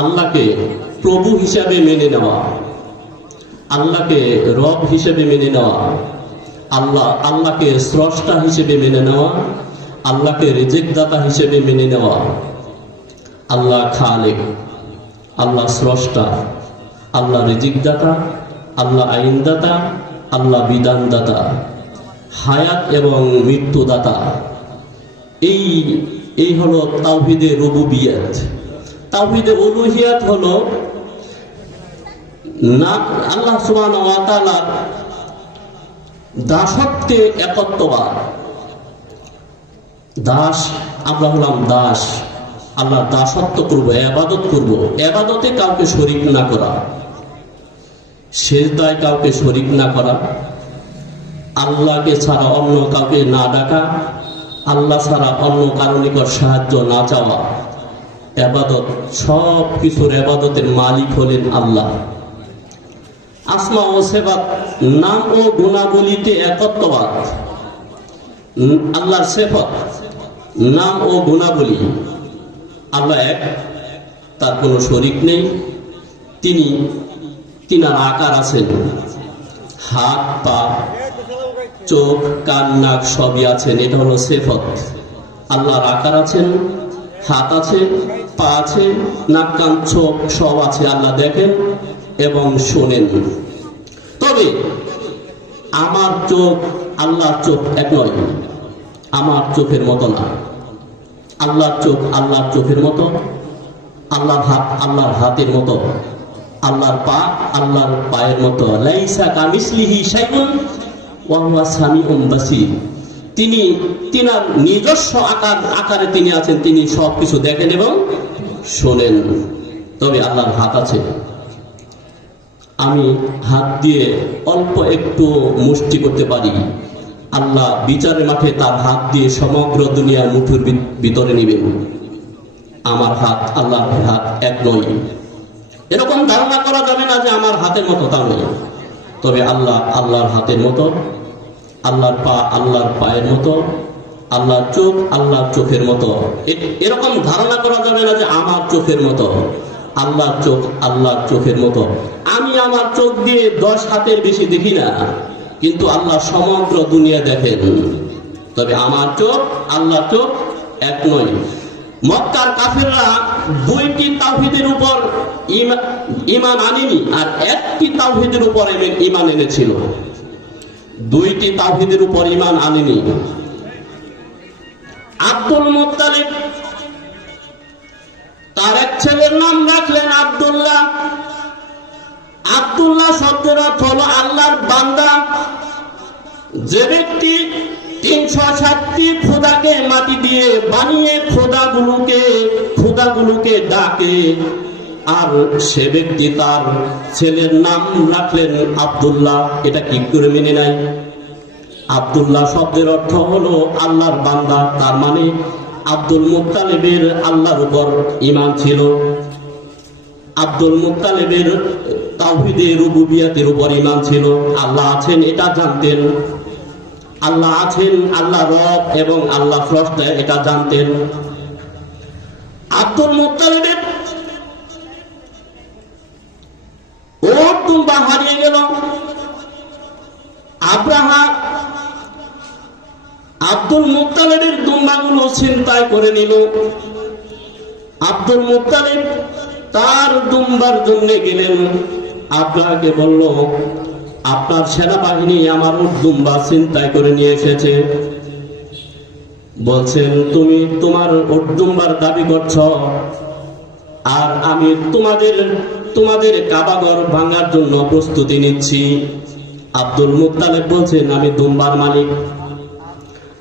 আল্লাহকে প্রভু হিসাবে মেনে নেওয়া, আল্লাহকে রব হিসেবে মেনে নেওয়া, আল্লাহ, আল্লাহকে স্রষ্টা হিসেবে মেনে নেওয়া, আল্লাহকে রিজেকদাতা হিসেবে মেনে নেওয়া। আল্লাহ খালেক, আল্লাহ স্রষ্টা, আল্লাহ রিজিকদাতা, আল্লাহ আইনদাতা, আল্লাহ বিধানদাতা, হায়াত এবং মৃত্যুদাতা। এই এই হলো তাওহিদে রবুবিয়াত। তাওহিদে উলুহিয়াত হলো না আল্লাহ সুবহানাহু ওয়া তাআলার দাসত্বে একত্ববাদ। দাস, আমরা হলাম দাস। আল্লাহ দাসত্ব করব, এবাদত করব। এবাদতে কাউকে শরিক না করা, সেজদায় কাউকে শরিক না করা, আল্লাহকে ছাড়া অন্য কাউকে না ডাকা, আল্লাহ ছাড়া অন্য কারও নিকট সাহায্য না চাওয়া। এবাদত সব কিছুর এবাদতের মালিক হলেন আল্লাহ। আসমা ও সেবাত নাম ও গুণাবলিতে একত্ববাদ। আল্লাহর সেফত, নাম ও গুণাবলী। আল্লাহ এক, তার কোনো শরিক নেই। তিনি, তিনার আকার আছেন হাত, পা, চোখ, কান, নাক সবই আছেন। এটা হলো সেফত। আল্লাহর আকার আছেন। হাত আছে, পা আছে, নাক, কান, চোখ সব আছে, আল্লাহ দেখেন এবং শোনেন। তবে আমার চোখ আল্লাহর চোখ এক নয়, আমার চোখের মতো না। আল্লাহর চোখ আল্লাহর চোখের মতো, আল্লাহর হাত আল্লাহর হাতের মতো, আল্লাহর পা আল্লাহর পায়ের মতো। লাইসা কামিসলিহি শাইউন ওয়া হুয়া সামিউন বাসীর। তিনি, তিনার নিজস্ব আকার, আকারে তিনি আছেন, তিনি সব কিছু দেখেন এবং শোনেন। তবে আল্লাহর হাত আছে। আমি হাত দিয়ে অল্প একটু মুষ্টি করতে পারি। আল্লাহ বিচারের মাঠে তার হাত দিয়ে সমগ্র দুনিয়ার মুঠুর ভিতরে নেবেন। আমার হাত আল্লাহর হাত এক নয়। এরকম ধারণা করা যাবে না যে আমার হাতের মতো তা নয়। তবে আল্লাহ আল্লাহর হাতের মতো আল্লাহর পা আল্লাহর পায়ের মতো, আল্লাহর চোখ আল্লাহর চোখের মতো। এরকম ধারণা করা যাবে না যে আমার চোখের মতো। আল্লাহর চোখ আল্লাহর চোখের মতো। আমি আমার চোখ দিয়ে দশ হাতের বেশি দেখি না, কিন্তু আল্লাহ সমগ্র দুনিয়া দেখেন। তবে আমার চোখ, আল্লাহর চোখ এক নয়। মক্কার কাফেররা দুইটি তাওহীদের উপর ইমা- ঈমান আনেনি, আর একটি তাওহীদের উপর ইমান- এনেছিল। দুইটি তাওহীদের উপর ঈমান আনেনি। আব্দুল মুত্তালিব, তার এক ছেলের নাম রাখলেন আব্দুল্লাহ। আব্দুল্লাহ শব্দের অর্থ হলো আল্লাহর বান্দা। যে ব্যক্তি তিনশো ষাটটি খোদাকে মাটি দিয়ে বানিয়ে খোদাগুলোকে খোদাগুলোকে ডাকে আর সে ব্যক্তি তার ছেলের নাম রাখলেন আব্দুল্লাহ। এটা কি করে মেনে নেয়? আব্দুল্লাহ শব্দের অর্থ হলো আল্লাহর বান্দা। তার মানে আব্দুল মুত্তালিবের আল্লাহর উপর ঈমান ছিল। আব্দুল মুত্তালিবের তাওহীদে রুবুবিয়াতের উপর ঈমান ছিল। আল্লাহ আছেন, এটা জানতেন। আল্লাহ আছেন, আল্লাহ রব এবং আল্লাহ স্রষ্টা, এটা জানতেন। আব্দুল মুত্তালিবের ওর হারিয়ে গেল। আব্রাহা আব্দুল মুত্তালিবের দুম্বাগুলো ছিনতাই করে নিল। আব্দুল মুত্তালিব তার দুম্বার জন্য গেলেন। আব্রাহাকে বলল, আপনার সেনাবাহিনী আমার দুম্বা ছিনতাই করে নিয়ে এসেছে। বলছেন, তুমি তোমার দুম্বার দাবি করছ আর আমি তোমাদের তোমাদের কাবাগর ভাঙার জন্য প্রস্তুতি নিচ্ছি। আব্দুল মুত্তালেব বলছেন, আমি দুম্বার মালিক।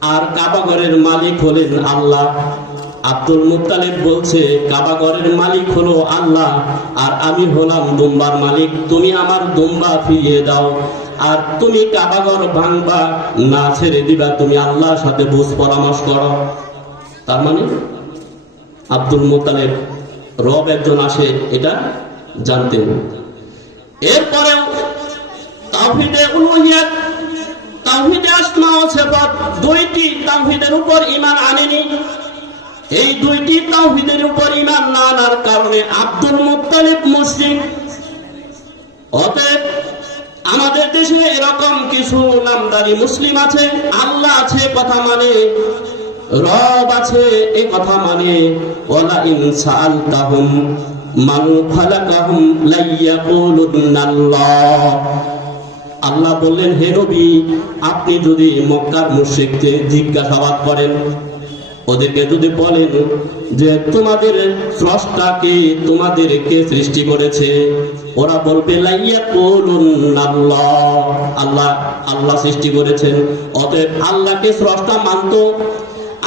আর কাবাগরের মালিক হলেন আল্লাহ। আব্দুল মুত্তালিব বলছে, কাবাগরের মালিক হলো আল্লাহ, আর আমি হলাম দুম্বার মালিক। তুমি আমার দুম্বা ফিরিয়ে দাও, আর তুমি কাবাগর ভাঙবা, না ছেড়ে দিবা। তুমি আল্লাহর সাথে বুঝ পরামর্শ করো। তার মানে আব্দুল মুত্তালিব রব একজন আসে, এটা জানতেন। এরপরেও এই দুইটি উপর ঈমান না কারণে আব্দুল মুশরিক, অতএব আমাদের দেশে এরকম কিছু নামদারি মুসলিম আছে, আল্লাহ আছে কথা মানে রব আছে এই কথা মানে ওয়ালা ইন সাআলতাহুম মান খালাকাহুম লাইয়াকুলুন্নাল্লাহ আল্লাহ বললেন, হে নবী, আপনি যদি মক্কার মুশরিককে জিজ্ঞাসাবাদ করেন, ওদেরকে যদি বলেন যে তোমাদের স্রষ্টাকে তোমাদের কে সৃষ্টি করেছে, ওরা বলবে আল্লাহ আল্লাহ আল্লাহ সৃষ্টি করেছেন। অতএব আল্লাহকে স্রষ্টা মানতো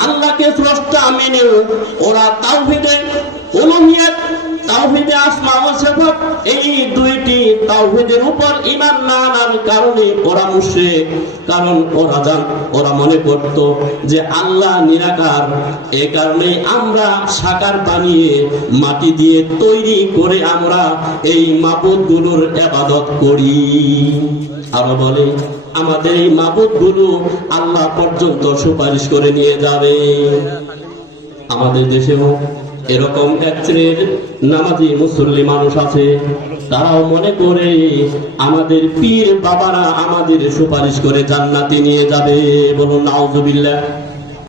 আল্লাহকে স্রষ্টা মেনে ওরা তাওহীদে তাও তাওহীদে আসমা ও সিফাত, এই দুইটি তাও তাওহীদের উপর ইমান না আনার কারণে ওরা মুশরিক, কারণ ওরা জান, ওরা মনে করত যে আল্লাহ নিরাকার। এ কারণে আমরা সাকার বানিয়ে মাটি দিয়ে তৈরি করে আমরা এই মাবুদগুলোর ইবাদত করি। আরও বলে, আমাদের এই মাবুদগুলো আল্লাহ পর্যন্ত সুপারিশ করে নিয়ে যাবে। আমাদের দেশেও এরকম এক শ্রেণির নামাজি মুসল্লি মানুষ আছে। তারাও মনে করে আমাদের পীর বাবারা আমাদের সুপারিশ করে জান্নাতে নিয়ে যাবে। বলুন, নাউজুবিল্লাহ।